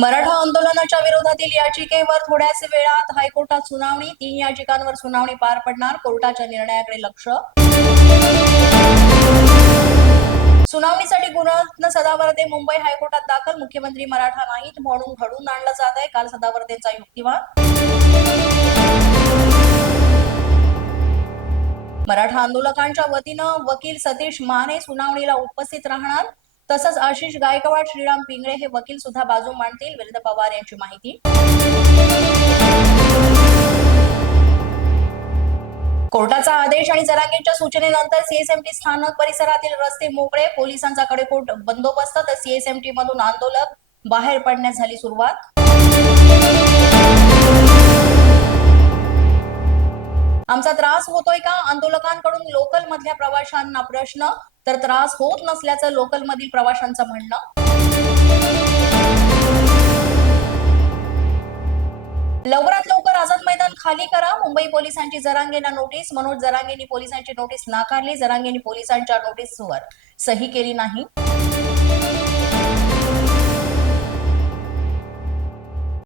मराठा आंदोलनाच्या विरोधातील याचिकेवर थोड्याच वेळात हायकोर्टात सुनावणी तीन याचिकांवर सुनावणी पार पडणार कोर्टाच्या निर्णयाकडे लक्ष. सुनावणीसाठी गुणरत्न सदावर्ते मुंबई हायकोर्टात दाखल मुख्यमंत्री मराठा नाहीत म्हणून घडून आणलं जात आहे काल सदावर्तेंचा युक्तिवाद. मराठा आंदोलकांच्या वतीनं वकील सतीश माने सुनावणीला उपस्थित राहणार. तसंच आशिष गायकवाड श्रीराम पिंगळे हे वकील सुद्धा बाजू मांडतील. विरुद्ध पवार यांची माहिती. कोर्टाचा आदेश आणि जरांगेंच्या सूचनेनंतर सीएसएमटी स्थानक परिसरातील रस्ते मोकळे. पोलिसांचा कडेकोट बंदोबस्त तर सीएसएमटी मधून आंदोलक बाहेर पडण्यास झाली सुरुवात. आमचा त्रास होतोय का? आंदोलकांकडून लोकल मधल्या प्रवाशांना प्रश्न तर त्रास होत नसल्याचं लोकल मधील प्रवाशांचं म्हणणं. लवकरात लवकर आझाद मैदान खाली करा. मुंबई पोलिसांची जरांगेना नोटीस मनोज जरांगेनी पोलिसांची नोटीस नाकारली जरांगेनी पोलिसांच्या नोटीसवर सही केली नाही.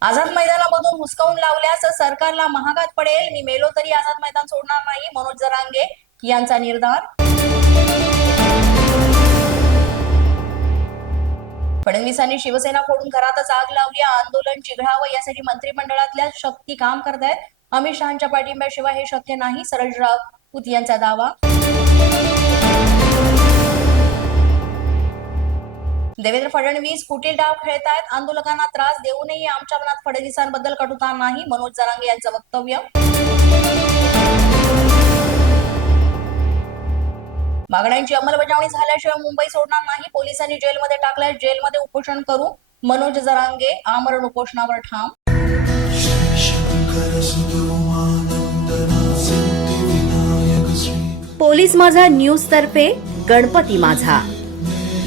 आझाद मैदानामधून हुसकावून लावल्यास सरकारला महागात पडेल. मी मेलो तरी आझाद मैदान सोडणार नाही मनोज जरांगे यांचा निर्धार. फडणवीसांनी शिवसेना फोडून घरातच आग लावली. आंदोलन चिघळावं यासाठी मंत्रिमंडळातल्या शक्ती काम करतायत. अमित शहाच्या पाठिंब्याशिवाय हे शक्य नाही. सरळ राऊत यांचा दावा. देवेंद्र फडणवीस कुटील डाव खेळतायत. आंदोलकांना त्रास देऊ नये आमच्या मनात फडणवीसांबद्दल कटुता नाही. मनोज जरांगे यांचं वक्तव्य. मागण्यांची अंमलबजावणी झाल्याशिवाय मुंबई सोडणार नाही. पोलिसांनी जेलमध्ये टाकल्यास जेलमध्ये उपोषण करू मनोज जरांगे. आमरण उपोषणावर ठाम. पोलीस माझा न्यूज तर्फे गणपती माझा.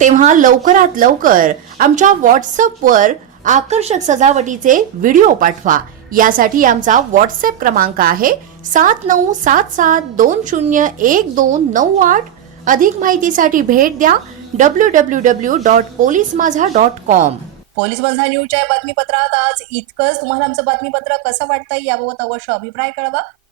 तेव्हा लवकरात लवकर आमच्या व्हॉट्सअपवर आकर्षक सजावटीचे व्हिडिओ पाठवा. यासाठी आमचा व्हॉट्सअप क्रमांक आहे सात नऊ सात सात दोन शून्य एक दोन नऊ आठ. अधिक माहितीसाठी भेट द्या W W W dot police Majha dot com police Majha न्यूजच्या बातमीपत्रात आज इतकंच. तुम्हाला आमचं बातमीपत्र कसं वाटतंय याबाबत अवश्य अभिप्राय कळवा.